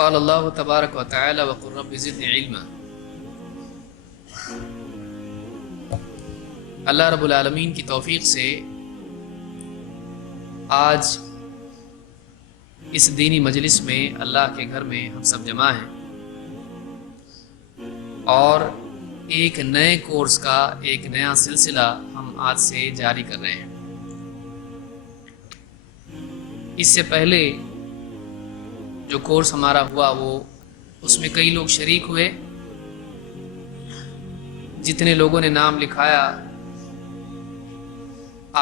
قال اللہ تبارک و تعالی وقل رب زدنی علما۔ اللہ رب العالمین کی توفیق سے آج اس دینی مجلس میں اللہ کے گھر میں ہم سب جمع ہیں اور ایک نئے کورس کا ایک نیا سلسلہ ہم آج سے جاری کر رہے ہیں۔ اس سے پہلے جو کورس ہمارا ہوا اس میں کئی لوگ شریک ہوئے، جتنے لوگوں نے نام لکھایا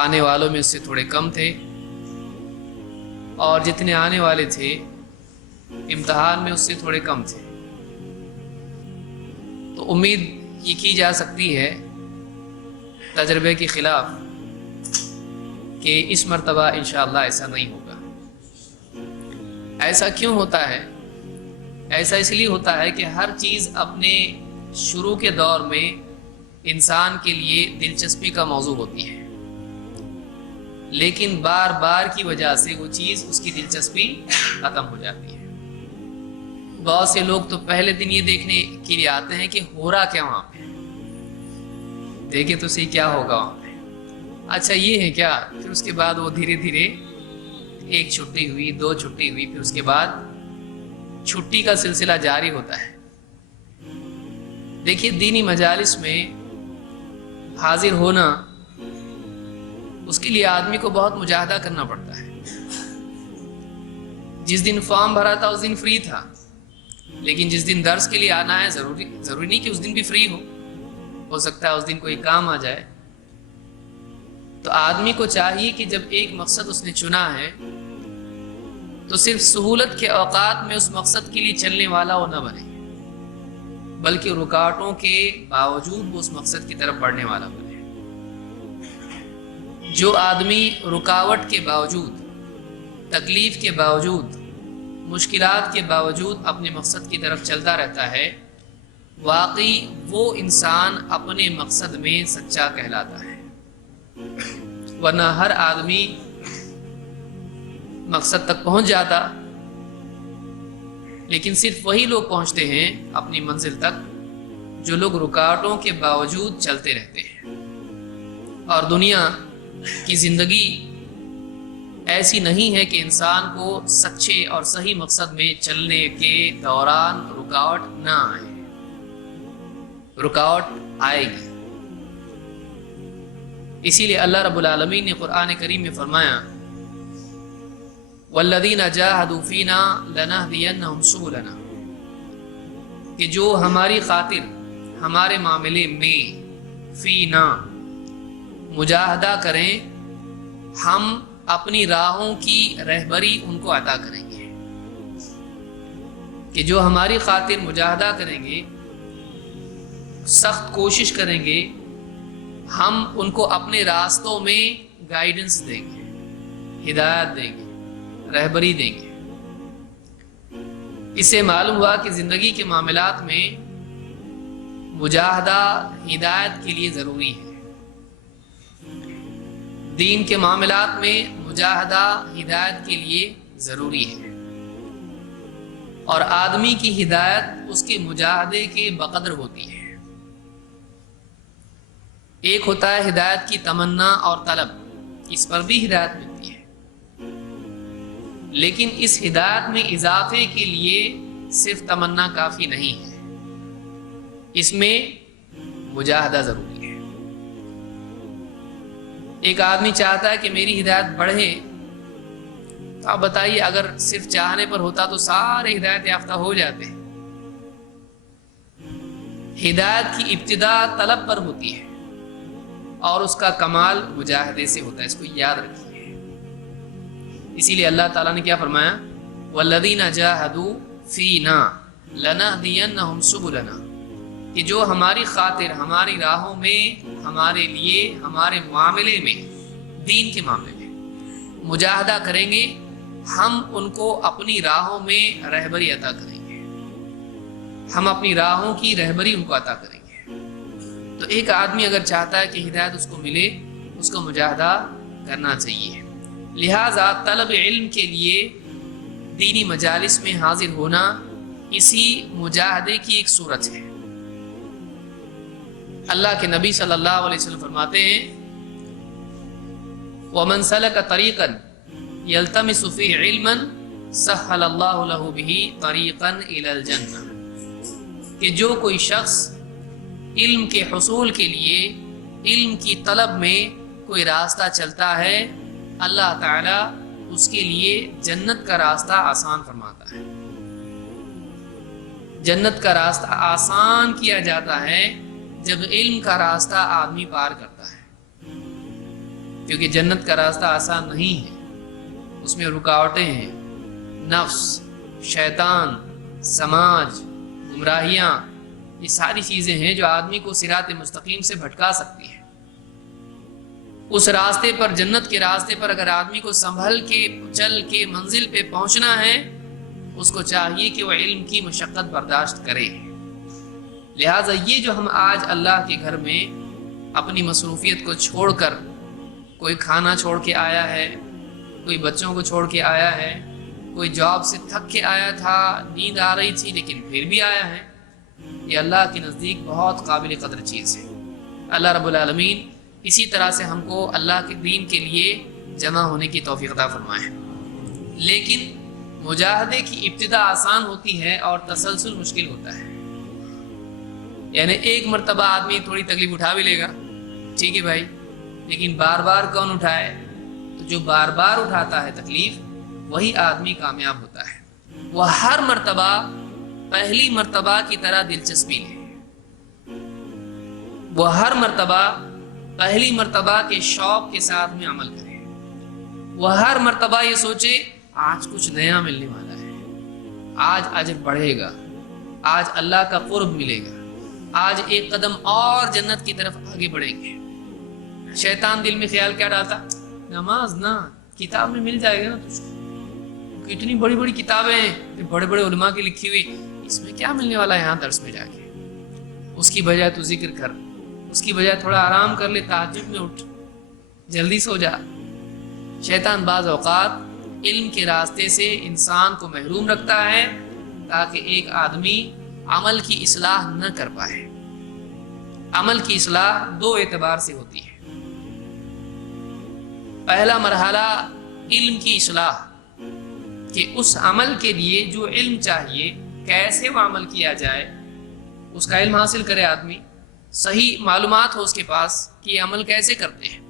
آنے والوں میں اس سے تھوڑے کم تھے، اور جتنے آنے والے تھے امتحان میں اس سے تھوڑے کم تھے۔ تو امید یہ کی جا سکتی ہے تجربے کے خلاف کہ اس مرتبہ انشاءاللہ ایسا نہیں ہوگا۔ ایسا کیوں ہوتا ہے؟ ایسا اس لیے ہوتا ہے کہ ہر چیز اپنے شروع کے دور میں انسان کے لیے دلچسپی کا موضوع ہوتی ہے، لیکن بار بار کی وجہ سے وہ چیز اس کی دلچسپی ختم ہو جاتی ہے۔ بہت سے لوگ تو پہلے دن یہ دیکھنے کے لیے آتے ہیں کہ ہو رہا کیا وہاں پہ، دیکھے تو صحیح کیا ہوگا وہاں پہ، اچھا یہ ہے کیا، پھر اس کے بعد وہ دھیرے دھیرے ایک چھٹی ہوئی، دو چھٹی ہوئی، پھر اس کے بعد چھٹی کا سلسلہ جاری ہوتا ہے۔ دیکھیے دینی مجالس میں حاضر ہونا، اس کے لیے آدمی کو بہت مجاہدہ کرنا پڑتا ہے۔ جس دن فارم بھرا تھا اس دن فری تھا، لیکن جس دن درس کے لیے آنا ہے ضروری نہیں کہ اس دن بھی فری ہو سکتا ہے اس دن کوئی کام آ جائے۔ تو آدمی کو چاہیے کہ جب ایک مقصد اس نے چنا ہے تو صرف سہولت کے اوقات میں اس مقصد کے لیے چلنے والا وہ نہ بنے، بلکہ رکاوٹوں کے باوجود وہ اس مقصد کی طرف بڑھنے والا بنے۔ جو آدمی رکاوٹ کے باوجود، تکلیف کے باوجود، مشکلات کے باوجود اپنے مقصد کی طرف چلتا رہتا ہے، واقعی وہ انسان اپنے مقصد میں سچا کہلاتا ہے۔ ورنہ ہر آدمی مقصد تک پہنچ جاتا، لیکن صرف وہی لوگ پہنچتے ہیں اپنی منزل تک جو لوگ رکاوٹوں کے باوجود چلتے رہتے ہیں۔ اور دنیا کی زندگی ایسی نہیں ہے کہ انسان کو سچے اور صحیح مقصد میں چلنے کے دوران رکاوٹ نہ آئے، رکاوٹ آئے گی۔ اسی لیے اللہ رب العالمین نے قرآن کریم میں فرمایا والذین جاہدوا فینا لنہدینہم سبلنا، کہ جو ہماری خاطر ہمارے معاملے میں فینا مجاہدہ کریں، ہم اپنی راہوں کی رہبری ان کو عطا کریں گے۔ کہ جو ہماری خاطر مجاہدہ کریں گے، سخت کوشش کریں گے، ہم ان کو اپنے راستوں میں گائیڈنس دیں گے، ہدایت دیں گے، رہبری دیں گے۔ اس سے معلوم ہوا کہ زندگی کے معاملات میں مجاہدہ ہدایت کے لیے ضروری ہے۔ دین کے معاملات میں مجاہدہ ہدایت کے لیے ضروری ہے، اور آدمی کی ہدایت اس کے مجاہدے کے بقدر ہوتی ہے۔ ایک ہوتا ہے ہدایت کی تمنا اور طلب، اس پر بھی ہدایت ملتی ہے، لیکن اس ہدایت میں اضافے کے لیے صرف تمنا کافی نہیں ہے، اس میں مجاہدہ ضروری ہے۔ ایک آدمی چاہتا ہے کہ میری ہدایت بڑھے، تو آپ بتائیے اگر صرف چاہنے پر ہوتا تو سارے ہدایت یافتہ ہو جاتے۔ ہدایت کی ابتدا طلب پر ہوتی ہے، اور اس کا کمال مجاہدے سے ہوتا ہے، اس کو یاد رکھیے۔ اسی لیے اللہ تعالیٰ نے کیا فرمایا والذین جاہدوا فینا لنہدینہم سبلنا، کہ جو ہماری خاطر ہماری راہوں میں، ہمارے لیے، ہمارے معاملے میں، دین کے معاملے میں مجاہدہ کریں گے، ہم ان کو اپنی راہوں میں رہبری عطا کریں گے، ہم اپنی راہوں کی رہبری ان کو عطا کریں گے۔ تو ایک آدمی اگر چاہتا ہے کہ ہدایت اس کو ملے، اس کو مجاہدہ کرنا چاہیے۔ لہٰذا طلب علم کے لیے دینی مجالس میں حاضر ہونا اسی مجاہدے کی ایک صورت ہے۔ اللہ کے نبی صلی اللہ علیہ وسلم فرماتے ہیں وَمَنْ سَلَكَ طَرِيقًا يَلْتَمِسُ فِيهِ عِلْمًا سَهَّلَ اللَّهُ لَهُ بِهِ طَرِيقًا إِلَى الْجَنَّةِ کہ جو کوئی شخص علم کے حصول کے لیے علم کی طلب میں کوئی راستہ چلتا ہے، اللہ تعالیٰ اس کے لیے جنت کا راستہ آسان فرماتا ہے۔ جنت کا راستہ آسان کیا جاتا ہے جب علم کا راستہ آدمی پار کرتا ہے، کیونکہ جنت کا راستہ آسان نہیں ہے، اس میں رکاوٹیں ہیں، نفس، شیطان، سماج، گمراہیاں، یہ ساری چیزیں ہیں جو آدمی کو صراط مستقیم سے بھٹکا سکتی ہیں۔ اس راستے پر، جنت کے راستے پر اگر آدمی کو سنبھل کے چل کے منزل پہ پہنچنا ہے، اس کو چاہیے کہ وہ علم کی مشقت برداشت کرے۔ لہٰذا یہ جو ہم آج اللہ کے گھر میں اپنی مصروفیت کو چھوڑ کر، کوئی کھانا چھوڑ کے آیا ہے، کوئی بچوں کو چھوڑ کے آیا ہے، کوئی جاب سے تھک کے آیا تھا، نیند آ رہی تھی لیکن پھر بھی آیا ہے، یہ اللہ کے نزدیک بہت قابل قدر چیز ہے۔ اللہ رب العالمین اسی طرح سے ہم کو اللہ کے دین کے لیے جمع ہونے کی توفیق عطا فرمائے۔ لیکن مجاہدے کی ابتدا آسان ہوتی ہے اور تسلسل مشکل ہوتا ہے، یعنی ایک مرتبہ آدمی تھوڑی تکلیف اٹھا بھی لے گا، ٹھیک ہے بھائی، لیکن بار بار کون اٹھائے؟ تو جو بار بار اٹھاتا ہے تکلیف، وہی آدمی کامیاب ہوتا ہے۔ وہ ہر مرتبہ پہلی مرتبہ کی طرح دلچسپی لے، وہ ہر مرتبہ پہلی مرتبہ کے شوق کے ساتھ میں عمل کرے، وہ ہر مرتبہ یہ سوچے آج کچھ نیا ملنے والا ہے، آج اجر بڑھے گا، آج اللہ کا قرب ملے گا، آج ایک قدم اور جنت کی طرف آگے بڑھیں گے۔ شیطان دل میں خیال کیا ڈالتا؟ نماز نہ، کتاب میں مل جائے گا نا تجھ کو، اتنی بڑی بڑی کتابیں ہیں بڑے بڑے علماء کی لکھی ہوئی، اس میں کیا ملنے والا ہے یہاں درس میں جا کے؟ اس کی بجائے تو ذکر کر، اس کی بجائے تھوڑا آرام کر لے، تہجد میں اٹھ، جلدی سو جا۔ شیطان بعض اوقات علم کے راستے سے انسان کو محروم رکھتا ہے تاکہ ایک آدمی عمل کی اصلاح نہ کر پائے۔ عمل کی اصلاح دو اعتبار سے ہوتی ہے۔ پہلا مرحلہ علم کی اصلاح، کہ اس عمل کے لیے جو علم چاہیے، کیسے وہ عمل کیا جائے، اس کا علم حاصل کرے آدمی، صحیح معلومات ہو اس کے پاس کہ یہ عمل کیسے کرتے ہیں۔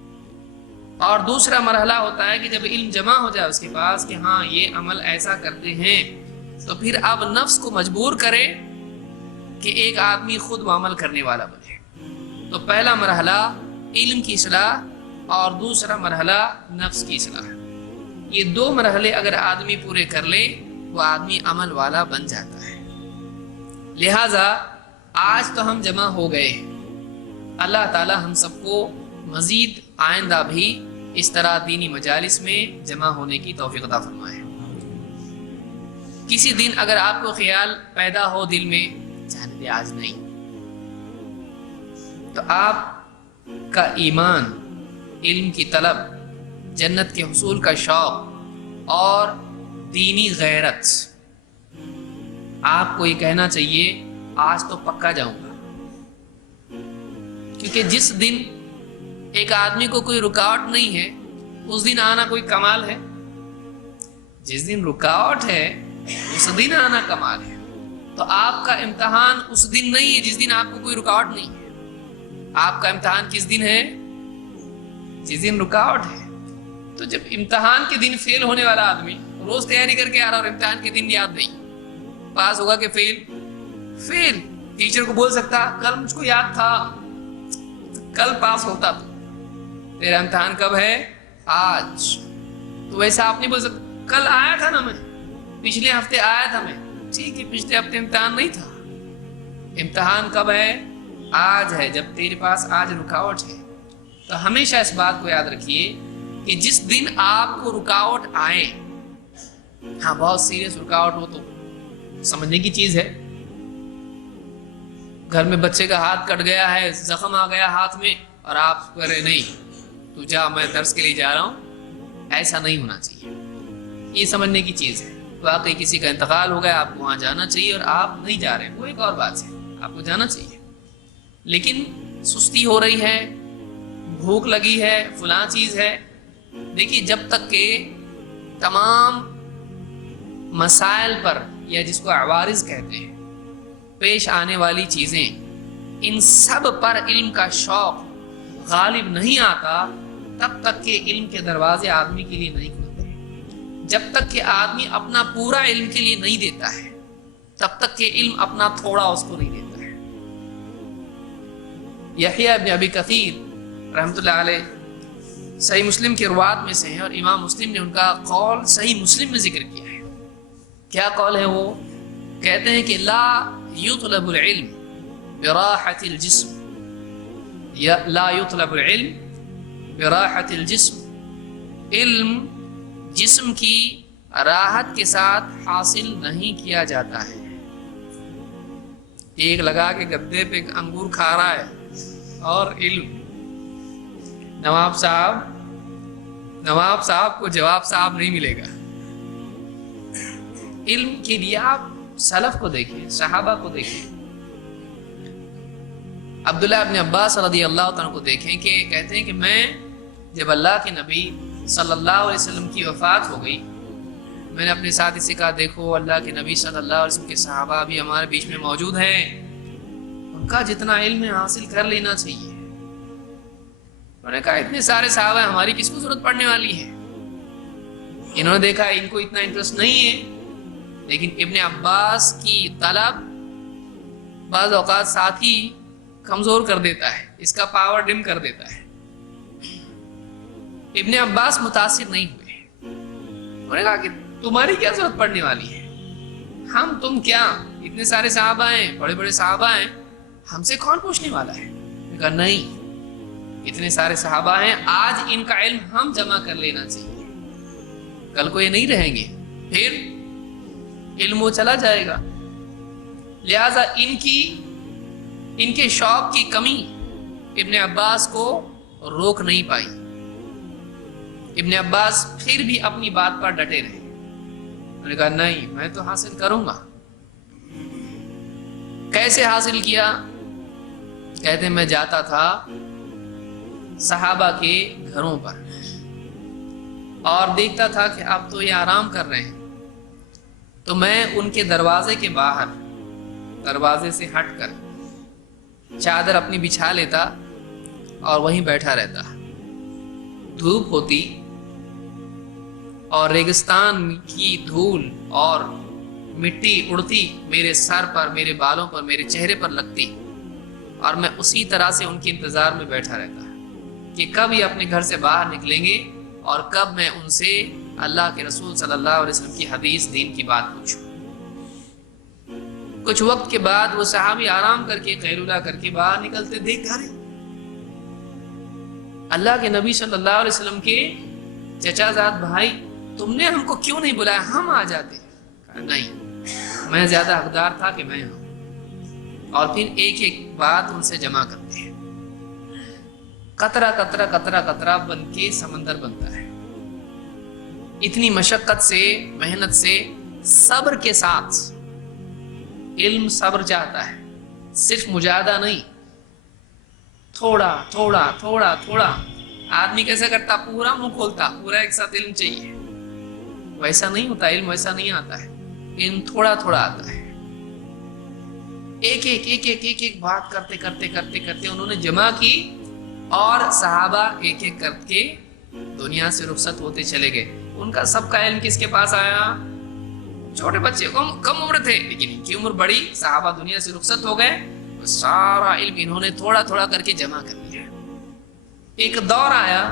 اور دوسرا مرحلہ ہوتا ہے کہ جب علم جمع ہو جائے اس کے پاس کہ ہاں یہ عمل ایسا کرتے ہیں، تو پھر اب نفس کو مجبور کرے کہ ایک آدمی خود وہ عمل کرنے والا بنے۔ تو پہلا مرحلہ علم کی اصلاح اور دوسرا مرحلہ نفس کی اصلاح، یہ دو مرحلے اگر آدمی پورے کر لے وہ آدمی عمل والا بن جاتا ہے۔ لہٰذا آج تو ہم جمع ہو گئے، اللہ تعالی ہم سب کو مزید آئندہ بھی اس طرح دینی مجالس میں جمع ہونے کی توفیق عطا فرمائے۔ کسی دن اگر آپ کو خیال پیدا ہو دل میں جانے دے آج نہیں، تو آپ کا ایمان، علم کی طلب، جنت کے حصول کا شوق اور دینی غیرت آپ کو یہ کہنا چاہیے آج تو پکا جاؤں گا، کیونکہ جس دن ایک آدمی کو کوئی رکاوٹ نہیں ہے اس دن آنا کوئی کمال ہے، جس دن رکاوٹ ہے اس دن آنا کمال ہے۔ تو آپ کا امتحان اس دن نہیں ہے جس دن آپ کو کوئی رکاوٹ نہیں ہے، آپ کا امتحان کس دن ہے؟ جس دن رکاوٹ ہے۔ تو جب امتحان کے دن فیل ہونے والا آدمی روز تیاری کر کے آ رہا اور امتحان کے دن یاد نہیں، پاس ہوگا کہ فیل؟ فیل۔ ٹیچر کو بول سکتا کل مجھ کو یاد تھا، کل پاس ہوتا تو، تیرا امتحان کب ہے؟ آج۔ تو ویسا آپ نہیں بول سکتا کل آیا تھا نا میں، پچھلے ہفتے آیا تھا میں، ٹھیک ہے پچھلے ہفتے امتحان نہیں تھا، امتحان کب ہے؟ آج ہے، جب تیرے پاس آج رکاوٹ ہے۔ تو ہمیشہ اس بات کو یاد رکھیے کہ جس دن آپ کو رکاوٹ آئے، ہاں بہت سیریس رکاوٹ ہو تو سمجھنے کی چیز ہے، گھر میں بچے کا ہاتھ کٹ گیا ہے، زخم آ گیا ہاتھ میں، اور آپ کہہ رہے نہیں تو جا میں درس کے لیے جا رہا ہوں، ایسا نہیں ہونا چاہیے، یہ سمجھنے کی چیز ہے۔ واقعی کسی کا انتقال ہو گیا، آپ کو وہاں جانا چاہیے اور آپ نہیں جا رہے، وہ ایک اور بات ہے، آپ کو جانا چاہیے، لیکن سستی ہو رہی ہے، بھوک لگی ہے، فلاں چیز ہے. دیکھیے جب تک کہ تمام مسائل پر، یا جس کو عوارض کہتے ہیں، پیش آنے والی چیزیں، ان سب پر علم کا شوق غالب نہیں آتا، تب تک کہ علم کے دروازے آدمی کے لیے نہیں کھلتے. جب تک کہ آدمی اپنا پورا علم کے لیے نہیں دیتا ہے، تب تک کہ علم اپنا تھوڑا اس کو نہیں دیتا ہے. یحییٰ ابن ابی کثیر رحمۃ اللہ علیہ صحیح مسلم کی روایت میں سے ہیں، اور امام مسلم نے ان کا قول صحیح مسلم میں ذکر کیا ہے. کیا قول ہے وہ؟ کہتے ہیں کہ لا یطلب العلم براحت الجسم، یا لا یطلب العلم براحت الجسم، علم جسم کی راحت کے ساتھ حاصل نہیں کیا جاتا ہے. ایک لگا کے گدے پہ انگور کھا رہا ہے اور علم. نواب صاحب کو جواب صاحب نہیں ملے گا. علم کے لیے آپ سلف کو دیکھیں، صحابہ کو دیکھیں. عبداللہ ابن عباس رضی اللہ تعالیٰ کو دیکھیں کہ کہتے ہیں کہ میں جب اللہ کے نبی صلی اللہ علیہ وسلم کی وفات ہو گئی، میں نے اپنے ساتھی سے کہا دیکھو اللہ کے نبی صلی اللہ علیہ وسلم کے صحابہ بھی ہمارے بیچ میں موجود ہیں، ان کا جتنا علم ہے حاصل کر لینا چاہیے. انہوں نے کہا اتنے سارے صحابہ ہیں، ہماری کس کو ضرورت پڑنے والی ہے. انہوں نے دیکھا ان کو اتنا انٹرسٹ نہیں ہے، لیکن ابن عباس کی طلب بعض اوقات ساتھی کمزور کر دیتا ہے، اس کا پاور ڈم کر دیتا ہے. ابن عباس متاثر نہیں ہوئے. انہوں نے کہا کہ تمہاری کیا ضرورت پڑنے والی ہے، ہم تم کیا، اتنے سارے صحابہ ہیں، بڑے بڑے صحابہ ہیں، ہم سے کون پوچھنے والا ہے. میں نے کہا نہیں، اتنے سارے صحابہ ہیں، آج ان کا علم ہم جمع کر لینا چاہیے، کل کو یہ نہیں رہیں گے، پھر علم وہ چلا جائے گا. لہذا ان کے شوق کی کمی ابن عباس کو روک نہیں پائی. ابن عباس پھر بھی اپنی بات پر ڈٹے رہے. انہوں نے کہا نہیں، میں تو حاصل کروں گا. کیسے حاصل کیا؟ کہتے ہیں میں جاتا تھا صحابہ کے گھروں پر اور دیکھتا تھا کہ اب تو یہ آرام کر رہے ہیں، تو میں ان کے دروازے کے باہر، دروازے سے ہٹ کر چادر اپنی بچھا لیتا اور وہیں بیٹھا رہتا. دھوپ ہوتی اور ریگستان کی دھول اور مٹی اڑتی میرے سر پر، میرے بالوں پر، میرے چہرے پر لگتی، اور میں اسی طرح سے ان کے انتظار میں بیٹھا رہتا کہ کب یہ اپنے گھر سے باہر نکلیں گے اور کب میں ان سے اللہ کے رسول صلی اللہ علیہ وسلم کی حدیث، دین کی بات پوچھوں. کچھ وقت کے بعد وہ صحابی آرام کر کے قیلولہ کر کے باہر نکلتے، دیکھ گھر اللہ کے نبی صلی اللہ علیہ وسلم کے چچا زاد بھائی، تم نے ہم کو کیوں نہیں بلایا، ہم آ جاتے. کہا نہیں، میں زیادہ حقدار تھا کہ میں ہوں. اور پھر ایک ایک بات ان سے جمع کرتے ہیں. قطرہ قطرہ قطرہ قطرہ بن کے سمندر بنتا ہے. اتنی مشقت سے، محنت سے، صبر کے ساتھ. علم صبر چاہتا ہے، صرف مجاہدہ نہیں. تھوڑا تھوڑا تھوڑا تھوڑا. آدمی کیسا کرتا؟ پورا منہ کھولتا، پورا ایک ساتھ علم چاہیے. ویسا نہیں ہوتا، علم ویسا نہیں آتا ہے. علم تھوڑا تھوڑا آتا ہے. ایک ایک ایک ایک ایک ایک بات کرتے کرتے کرتے کرتے انہوں نے جمع کی، اور صحابہ ایک ایک کر کے دنیا سے رخصت ہوتے چلے گئے. ان کا سب کا علم کس کے پاس آیا؟ چھوٹے بچے کم عمر تھے، لیکن ان کی عمر بڑی. صحابہ دنیا سے رخصت ہو گئے، سارا علم انہوں نے تھوڑا تھوڑا کر کے جمع کر لیا. ایک دور آیا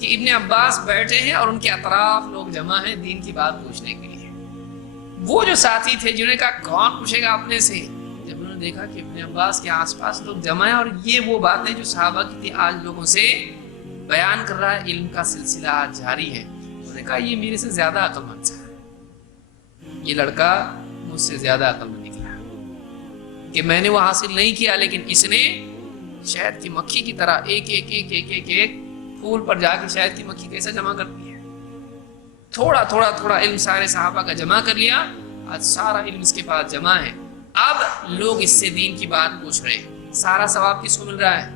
کہ ابن عباس بیٹھے ہیں اور ان کے اطراف لوگ جمع ہیں دین کی بات پوچھنے کے لیے. وہ جو ساتھی تھے جنہوں نے کہا کون پوچھے گا اپنے سے، جب انہوں نے دیکھا کہ ابن عباس کے آس پاس لوگ جمع ہیں اور یہ وہ باتیں جو صحابہ کی تھی آج لوگوں سے بیان کر رہا ہے، علم کا سلسلہ آج جاری ہے، انہوں نے کہا یہ میرے سے زیادہ عقل مند ہے، یہ لڑکا مجھ سے زیادہ عقل مند نکلا کہ میں نے وہ حاصل نہیں کیا، لیکن اس نے شہد کی مکھی کی طرح ایک ایک ایک ایک ایک ایک پھول پر جا کے شہد کی مکھی کیسے جمع کرتی ہے. تھوڑا تھوڑا تھوڑا علم سارے صحابہ کا جمع کر لیا، آج سارا علم اس کے پاس جمع ہے، اب لوگ اس سے دین کی بات پوچھ رہے ہیں، سارا ثواب کس کو مل رہا ہے؟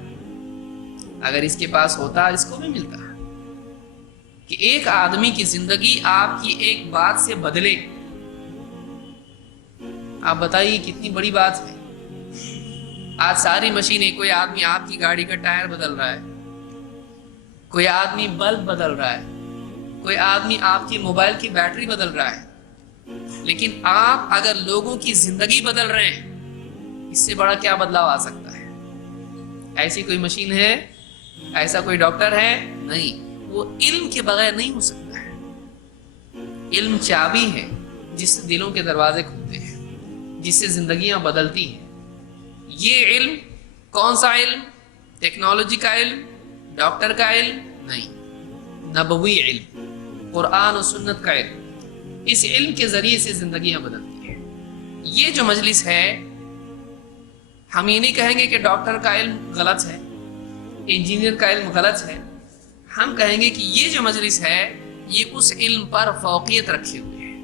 اگر اس کے پاس ہوتا اس کو بھی ملتا کہ ایک آدمی کی زندگی آپ کی ایک بات سے بدلے، آپ بتائیے کتنی بڑی بات ہے۔ آج ساری مشینیں، کوئی آدمی آپ کی گاڑی کا ٹائر بدل رہا ہے، کوئی آدمی بلب بدل رہا ہے، کوئی آدمی آپ کی موبائل کی بیٹری بدل رہا ہے، لیکن آپ اگر لوگوں کی زندگی بدل رہے ہیں، اس سے بڑا کیا بدلاؤ آ سکتا ہے؟ ایسی کوئی مشین ہے؟ ایسا کوئی ڈاکٹر ہے؟ نہیں، وہ علم کے بغیر نہیں ہو سکتا ہے۔ علم چابی ہے جس سے دلوں کے دروازے کھلتے ہیں، جس سے زندگیاں بدلتی ہیں۔ یہ علم کون سا علم؟ ٹیکنالوجی کا علم، ڈاکٹر کا علم نہیں، نبوی علم، قرآن و سنت کا علم۔ اس علم کے ذریعے سے زندگیاں بدلتی ہیں۔ یہ جو مجلس ہے، ہم یہ نہیں کہیں گے کہ ڈاکٹر کا علم غلط ہے، انجینئر کا علم غلط ہے، ہم کہیں گے کہ یہ جو مجلس ہے یہ اس علم پر فوقیت رکھے ہوئے ہے۔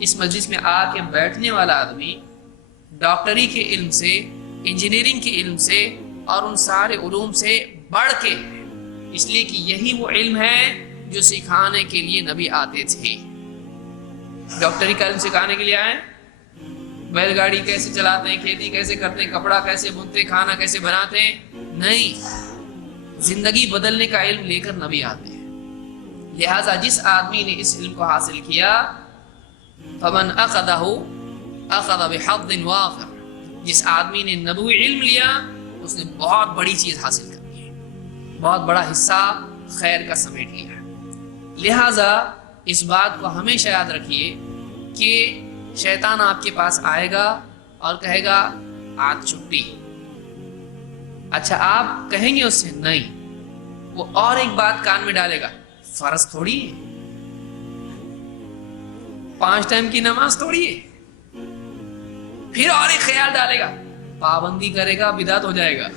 اس مجلس میں آ کے بیٹھنے والا آدمی ڈاکٹری کے علم سے، انجینئرنگ کے علم سے اور ان سارے علوم سے بڑھ کے ہے، اس لیے کہ یہی وہ علم ہے جو سکھانے کے لیے نبی آتے تھے۔ ڈاکٹری کا علم سکھانے کے لیے آئے، بیل گاڑی کیسے چلاتے ہیں، کھیتی کیسے کرتے ہیں، کپڑا کیسے بنتے ہیں، کھانا کیسے بناتے ہیں، نہیں، زندگی بدلنے کا علم لے کر نبی آتے ہیں۔ لہٰذا جس آدمی نے اس علم کو حاصل کیا، فمن اخذہ اخذ بحظ وافر، جس آدمی نے نبوی علم لیا اس نے بہت بڑی چیز حاصل کر لی ہے، بہت بڑا حصہ خیر کا سمیٹ لیا۔ لہٰذا اس بات کو ہمیشہ یاد رکھیے کہ شیطان آپ کے پاس آئے گا اور کہے گا آج چھٹی۔ اچھا آپ کہیں گے اس سے نہیں، وہ اور ایک بات کان میں ڈالے گا، فرض تھوڑی ہے، 5 ٹائم کی نماز تھوڑی ہے، پھر اور ایک خیال ڈالے گا، پابندی کرے گا بدعت ہو جائے گا۔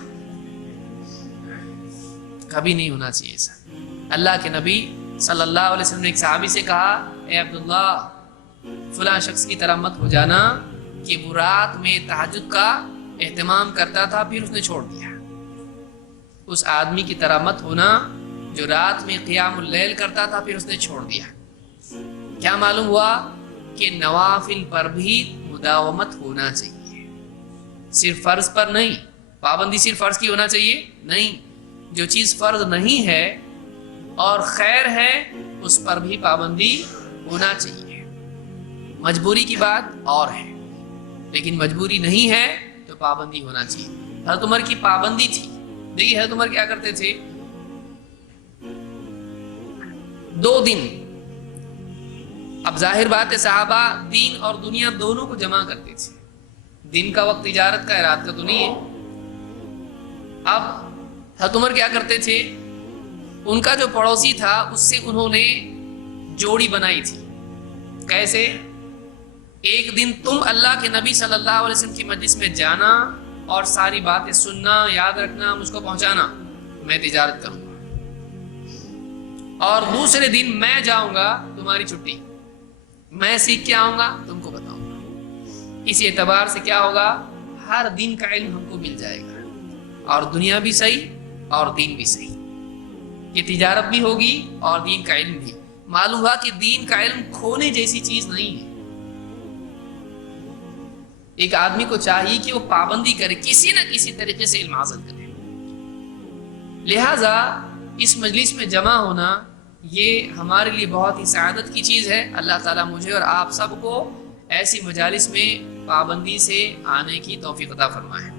کبھی نہیں ہونا چاہیے ایسا۔ اللہ کے نبی صلی اللہ علیہ وسلم نے ایک صحابی سے کہا، اے عبداللہ فلاں شخص کی طرح مت ہو جانا کہ وہ رات میں تہجد کا اہتمام کرتا تھا پھر اس نے چھوڑ دیا۔ اس آدمی کی طرح مت ہونا جو رات میں قیام اللیل کرتا تھا پھر اس نے چھوڑ دیا۔ کیا معلوم ہوا کہ نوافل پر بھی مداومت ہونا چاہیے، صرف فرض پر نہیں۔ پابندی صرف فرض کی ہونا چاہیے نہیں، جو چیز فرض نہیں ہے اور خیر ہے اس پر بھی پابندی ہونا چاہیے۔ مجبوری کی بات اور ہے، لیکن مجبوری نہیں ہے تو پابندی ہونا چاہیے۔ حضرت عمر کی پابندی تھی۔ دیکھیے حضرت عمر کیا کرتے تھے، 2 دن، اب ظاہر بات ہے صحابہ دین اور دنیا دونوں کو جمع کرتے تھے، دن کا وقت تجارت کا ہے، رات کا تو نہیں ہے۔ اب حضرت عمر کیا کرتے تھے، ان کا جو پڑوسی تھا اس سے انہوں نے جوڑی بنائی تھی۔ کیسے؟ ایک دن تم اللہ کے نبی صلی اللہ علیہ وسلم کی مجلس میں جانا اور ساری باتیں سننا، یاد رکھنا، مجھ کو پہنچانا، میں تجارت کروں گا، اور دوسرے دن میں جاؤں گا، تمہاری چھٹی، میں سیکھ کے آؤں گا، تم کو بتاؤں گا۔ اس اعتبار سے کیا ہوگا، ہر دن کا علم ہم کو مل جائے گا، اور دنیا بھی صحیح اور دین بھی صحیح، یہ تجارت بھی ہوگی اور دین کا علم بھی۔ معلوم ہوا کہ دین کا علم کھونے جیسی چیز نہیں ہے۔ ایک آدمی کو چاہیے کہ وہ پابندی کرے، کسی نہ کسی طریقے سے علم حاصل کرے۔ لہٰذا اس مجلس میں جمع ہونا یہ ہمارے لیے بہت ہی سعادت کی چیز ہے۔ اللہ تعالیٰ مجھے اور آپ سب کو ایسی مجالس میں پابندی سے آنے کی توفیق عطا فرمائے۔